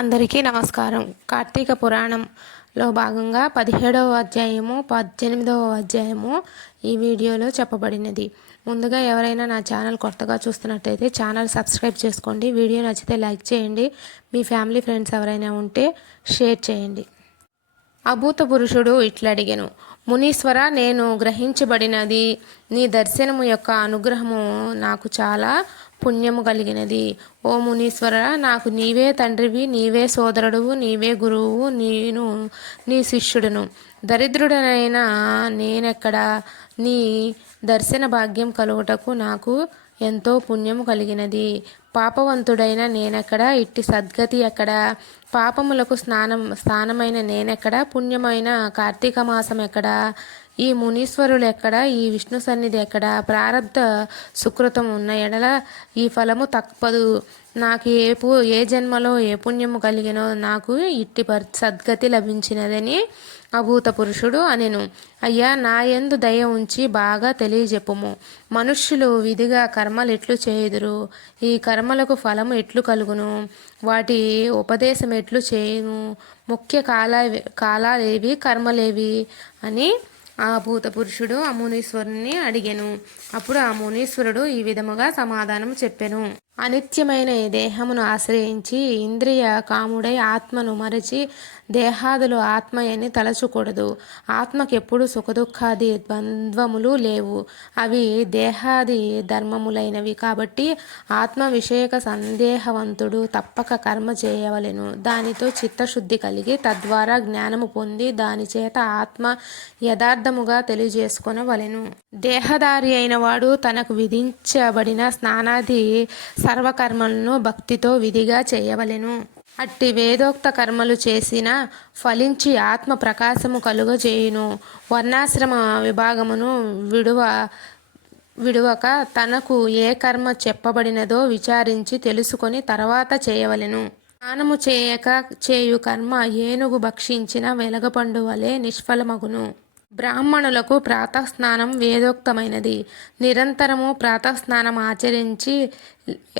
అందరికీ నమస్కారం. కార్తీక పురాణంలో భాగంగా పదిహేడవ అధ్యాయము పద్దెనిమిదవ అధ్యాయము ఈ వీడియోలో చెప్పబడినది. ముందుగా ఎవరైనా నా ఛానల్ కొత్తగా చూస్తున్నట్టయితే ఛానల్ సబ్స్క్రైబ్ చేసుకోండి. వీడియో నచ్చితే లైక్ చేయండి. మీ ఫ్యామిలీ ఫ్రెండ్స్ ఎవరైనా ఉంటే షేర్ చేయండి. అభూత పురుషుడు ఇట్లడిగెను మునీశ్వర నేను గ్రహించబడినది. నీ దర్శనము యొక్క అనుగ్రహము నాకు చాలా పుణ్యము కలిగినది. ఓ మునీశ్వర నాకు నీవే తండ్రివి నీవే సోదరుడువు నీవే గురువు నేను నీ శిష్యుడును. దరిద్రుడనైనా నేనెక్కడ? నీ దర్శన భాగ్యం కలుగుటకు నాకు ఎంతో పుణ్యము కలిగినది. పాపవంతుడైన నేనెక్కడ? ఇట్టి సద్గతి ఎక్కడ? పాపములకు స్నానం స్థానమైన నేనెక్కడ? పుణ్యమైన కార్తీక మాసం ఎక్కడ? ఈ మునీశ్వరులు ఎక్కడ? ఈ విష్ణు సన్నిధి ఎక్కడ? ప్రారంధ సుకృతం ఉన్న ఎడల ఈ ఫలము తప్పదు. నాకు ఏ పూ ఏ జన్మలో ఏ పుణ్యము కలిగినో నాకు ఇట్టి పర్ సద్గతి లభించినదని అభూత పురుషుడు అనెను. అయ్యా నా ఎందు దయ ఉంచి బాగా తెలియజెప్పుము. మనుష్యులు విధిగా కర్మలు ఎట్లు చేయుదురు? ఈ కర్మలకు ఫలము ఎట్లు కలుగును? వాటి ఉపదేశం ఎట్లు చేయును? ముఖ్య కాల కాలాలేవి కర్మలేవి అని ఆ భూత పురుషుడు ఆ మునీశ్వరుని అడిగెను. అప్పుడు ఆ మునీశ్వరుడు ఈ విధముగా సమాధానం చెప్పెను. అనిత్యమైన ఈ దేహమును ఆశ్రయించి ఇంద్రియ కాముడై ఆత్మను మరచి దేహాదులు ఆత్మయని తలచకూడదు. ఆత్మకెప్పుడు సుఖదుఖాది ద్వంద్వములు లేవు. అవి దేహాది ధర్మములైనవి కాబట్టి ఆత్మ విషయక సందేహవంతుడు తప్పక కర్మ చేయవలెను. దానితో చిత్తశుద్ధి కలిగి తద్వారా జ్ఞానము పొంది దాని చేత ఆత్మ యథార్థముగా తెలియజేసుకొనవలెను. దేహదారి అయిన వాడు తనకు విధించబడిన స్నానాది సర్వకర్మలను భక్తితో విధిగా చేయవలెను. అట్టి వేదోక్త కర్మలు చేసిన ఫలించి ఆత్మ ప్రకాశము కలుగజేయును. వర్ణాశ్రమ విభాగమును విడువ విడువక తనకు ఏ కర్మ చెప్పబడినదో విచారించి తెలుసుకొని తర్వాత చేయవలెను. స్నానము చేయక చేయు కర్మ ఏనుగు భక్షించిన వెలగపండు వలె నిష్ఫలమగును. బ్రాహ్మణులకు ప్రాతస్నానం వేదోక్తమైనది. నిరంతరము ప్రాతస్నానం ఆచరించి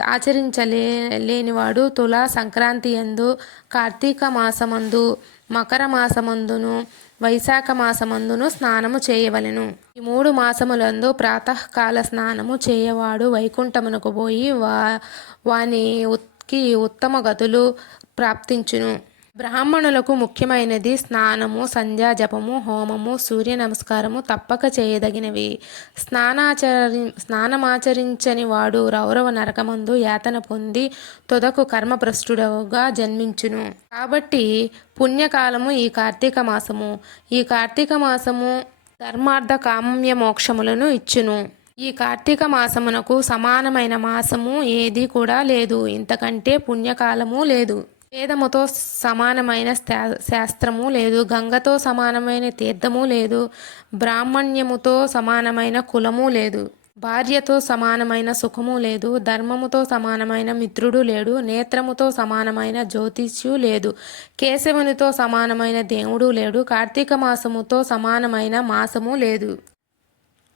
ఆచరించలే లేనివాడు తులా సంక్రాంతి ఎందు కార్తీక మాసమందు మకర మాసమందును వైశాఖ మాసమందును స్నానము చేయవలెను. ఈ మూడు మాసములందు ప్రాతకాల స్నానము చేయవాడు వైకుంఠమునకు పోయి వా వాని ఉత్కి ఉత్తమ గతులు ప్రాప్తించును. బ్రాహ్మణులకు ముఖ్యమైనది స్నానము సంధ్యా జపము హోమము సూర్య నమస్కారము తప్పక చేయదగినవి. స్నానాచరి స్నానమాచరించని వాడు రౌరవ నరకమందు యాతన పొంది తొదకు కర్మభ్రష్టుడుగా జన్మించును. కాబట్టి పుణ్యకాలము ఈ కార్తీక మాసము. ఈ కార్తీక మాసము ధర్మార్థ కామ్య మోక్షములను ఇచ్చును. ఈ కార్తీక మాసమునకు సమానమైన మాసము ఏది కూడా లేదు. ఇంతకంటే పుణ్యకాలము లేదు. వేదముతో సమానమైన శాస్త్రము లేదు. గంగతో సమానమైన తీర్థము లేదు. బ్రాహ్మణ్యముతో సమానమైన కులము లేదు. భార్యతో సమానమైన సుఖము లేదు. ధర్మముతో సమానమైన మిత్రుడు లేడు. నేత్రముతో సమానమైన జ్యోతిష్యు లేదు. కేశవునితో సమానమైన దేవుడు లేడు. కార్తీక మాసముతో సమానమైన మాసము లేదు.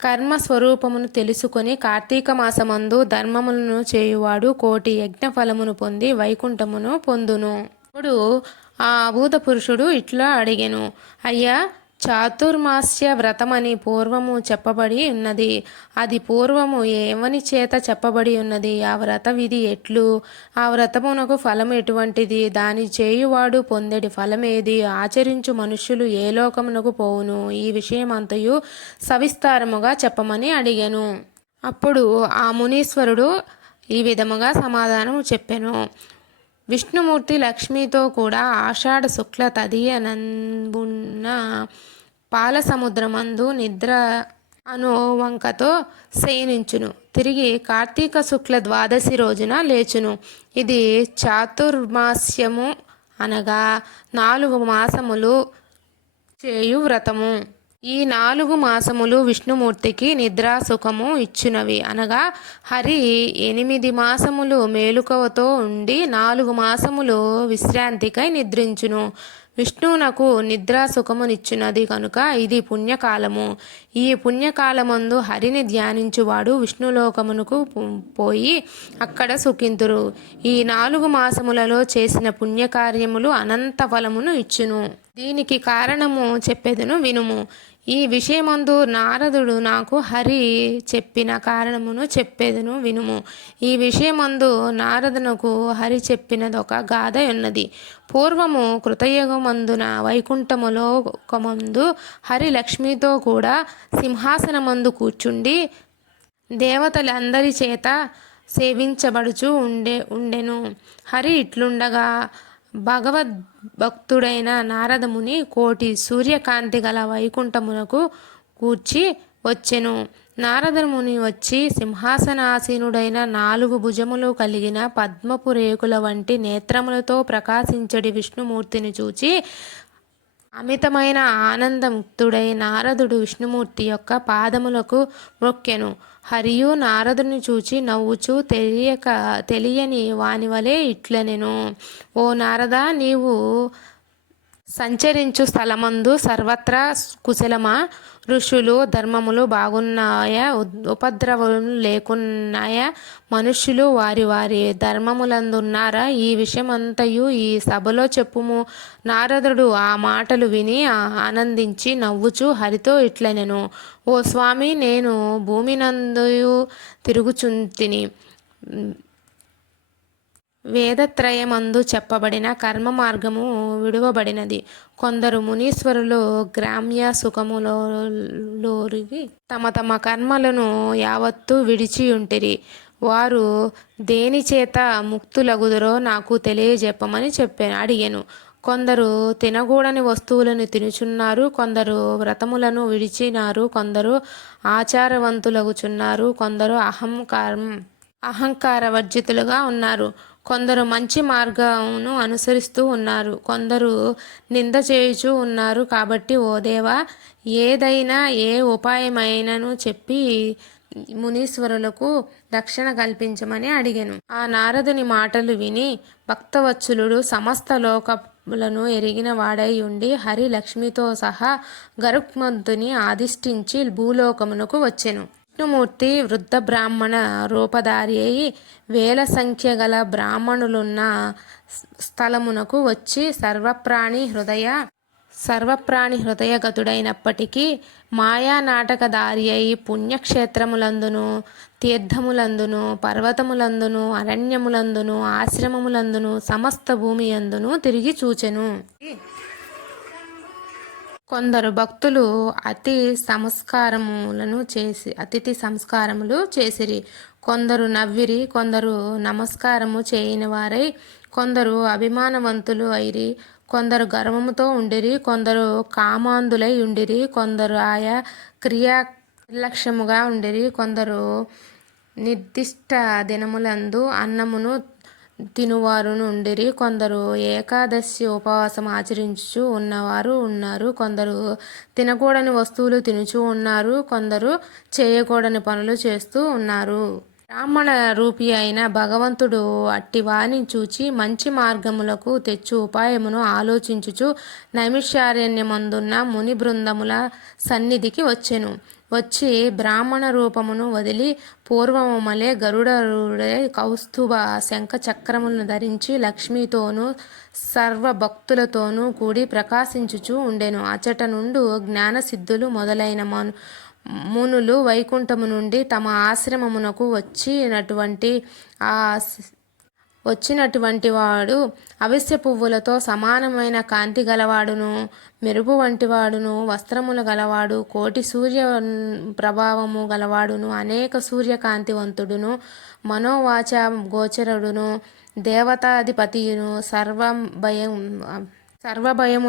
కర్మ స్వరూపమును తెలుసుకొని కార్తీక మాసమందు ధర్మములను చేయువాడు కోటి యజ్ఞ ఫలమును పొంది వైకుంఠమును పొందును. ఇప్పుడు ఆ అభూత పురుషుడు ఇట్లా అడిగెను అయ్యా చాతుర్మాస్య వ్రతమని పూర్వము చెప్పబడి ఉన్నది. అది పూర్వము ఏమని చేత చెప్పబడి ఉన్నది? ఆ వ్రత విధి ఎట్లు? ఆ వ్రతమునకు ఫలం ఎటువంటిది? దాని చేయువాడు పొందెడి ఫలమేది? ఆచరించు మనుష్యులు ఏ లోకమునకు పోవును? ఈ విషయమంతయు సవిస్తారముగా చెప్పమని అడిగాను. అప్పుడు ఆ మునీశ్వరుడు ఈ విధముగా సమాధానం చెప్పాను. విష్ణుమూర్తి లక్ష్మితో కూడా ఆషాఢ శుక్ల తదియనంబున్న పాల సముద్రమందు నిద్ర అను వంకతో శయనించును. తిరిగి కార్తీక శుక్ల ద్వాదశి రోజున లేచును. ఇది చాతుర్మాస్యము అనగా నాలుగు మాసములు చేయు వ్రతము. ఈ నాలుగు మాసములు విష్ణుమూర్తికి నిద్రాసుఖము ఇచ్చినవి అనగా హరి ఎనిమిది మాసములు మేలుకవతో ఉండి నాలుగు మాసములు విశ్రాంతికై నిద్రించును. విష్ణువునకు నిద్రా సుఖమునిచ్చినది కనుక ఇది పుణ్యకాలము. ఈ పుణ్యకాలమందు హరిని ధ్యానించువాడు విష్ణులోకమునకు పోయి అక్కడ సుఖింతురు. ఈ నాలుగు మాసములలో చేసిన పుణ్యకార్యములు అనంత ఫలమును ఇచ్చును. దీనికి కారణము చెప్పేదను వినుము. ఈ విషయమందు నారదుడు నాకు హరి చెప్పిన కారణమును చెప్పేదను వినుము. ఈ విషయమందు నారదునకు హరి చెప్పినదొక గాథ ఉన్నది. పూర్వము కృతయుగమందున వైకుంఠములో మందు హరి లక్ష్మితో కూడా సింహాసనమందు కూర్చుండి దేవతలందరి చేత సేవించబడుచు ఉండే ఉండెను. హరి ఇట్లుండగా భగవద్భక్తుడైన నారదముని కోటి సూర్యకాంతి గల వైకుంఠమునకు కూర్చి వచ్చెను. నారదముని వచ్చి సింహాసనాసీనుడైన నాలుగు భుజములు కలిగిన పద్మపు రేకుల వంటి నేత్రములతో ప్రకాశించడి విష్ణుమూర్తిని చూచి అమితమైన ఆనందముక్తుడై నారదుడు విష్ణుమూర్తి యొక్క పాదములకు మొక్కెను. హరియు నారదుని చూచి నవ్వుచూ తెలియక తెలియని వాని వలె ఇట్లనెను. ఓ నారద నీవు సంచరించు స్థలమందు సర్వత్రా కుశలమా? ఋషులు ధర్మములు బాగున్నాయా? ఉద్- ఉపద్రవములు లేకున్నాయా? మనుష్యులు వారి వారి ధర్మములందున్నారా? ఈ విషయమంతయు ఈ సభలో చెప్పుము. నారదుడు ఆ మాటలు విని ఆనందించి నవ్వుచు హరితో ఇట్లనెను ఓ స్వామి నేను భూమినందు తిరుగుచుంతిని వేదత్రయమందు చెప్పబడిన కర్మ మార్గము విడువబడినది. కొందరు మునీశ్వరులు గ్రామ్య సుఖములోరిగి తమ తమ కర్మలను యావత్తు విడిచి ఉంటిరి వారు దేని చేత ముక్తులగుదరో నాకు తెలియజెప్పమని చెప్పాను అడిగాను. కొందరు తినకూడని వస్తువులను తినుచున్నారు కొందరు వ్రతములను విడిచినారు కొందరు ఆచారవంతులగుచున్నారు కొందరు అహంకారం అహంకార వర్జితులుగా ఉన్నారు. కొందరు మంచి మార్గమును అనుసరిస్తూ ఉన్నారు. కొందరు నింద చేయుచూ ఉన్నారు. కాబట్టి ఓ దేవా ఏదైనా ఏ ఉపాయమైనను చెప్పి మునీశ్వరులకు రక్షణ కల్పించమని అడిగాను. ఆ నారదుని మాటలు విని భక్తవత్సలుడు సమస్త లోకములను ఎరిగిన వాడై ఉండి హరి లక్ష్మితో సహా గరుక్మంతుని ఆదిష్టించి భూలోకమునకు వచ్చెను. విష్ణుమూర్తి వృద్ధ బ్రాహ్మణ రూపధారి అయి వేల సంఖ్య గల బ్రాహ్మణులున్న స్థలమునకు వచ్చి సర్వప్రాణి హృదయ సర్వప్రాణి హృదయగతుడైనప్పటికీ మాయా నాటకదారి అయి పుణ్యక్షేత్రములందును తీర్థములందును పర్వతములందును అరణ్యములందును ఆశ్రమములందును సమస్త భూమి అందును తిరిగి చూచెను. కొందరు భక్తులు అతి సంస్కారములను చేసి అతిథి సంస్కారములు చేసిరి. కొందరు నవ్విరి కొందరు నమస్కారము చేయని వారై కొందరు అభిమానవంతులు అయిరి. కొందరు గర్వముతో ఉండిరి కొందరు కామాంధులై ఉండిరి. కొందరు ఆయా క్రియా నిర్లక్ష్యముగా ఉండిరి. కొందరు నిర్దిష్ట దినములందు అన్నమును తినువారు నుండిరి కొందరు ఏకాదశి ఉపవాసం ఆచరించు ఉన్నవారు ఉన్నారు. కొందరు తినకూడని వస్తువులు తినుచూ ఉన్నారు. కొందరు చేయకూడని పనులు చేస్తూ ఉన్నారు. బ్రాహ్మణ రూపి అయిన భగవంతుడు అట్టివాని చూచి మంచి మార్గములకు తెచ్చు ఉపాయమును ఆలోచించుచు నైమిషారణ్యమందున్న ముని బృందముల సన్నిధికి వచ్చెను. వచ్చి బ్రాహ్మణ రూపమును వదిలి పూర్వమలే గరుడరుడే కౌస్తుభ శంఖ చక్రములను ధరించి లక్ష్మితోనూ సర్వభక్తులతోనూ కూడి ప్రకాశించుచూ ఉండెను. అచట నుండు జ్ఞానసిద్ధులు మొదలైన మను మునులు వైకుంఠము నుండి తమ ఆశ్రమమునకు వచ్చినటువంటి ఆ వచ్చినటువంటి వాడు అవిస్య పువ్వులతో సమానమైన కాంతి గలవాడును మెరుపు వంటివాడును వస్త్రములు గలవాడు కోటి సూర్య ప్రభావము గలవాడును అనేక సూర్యకాంతివంతుడును మనోవాచ గోచరుడును దేవతాధిపతియును సర్వ భయం సర్వభయము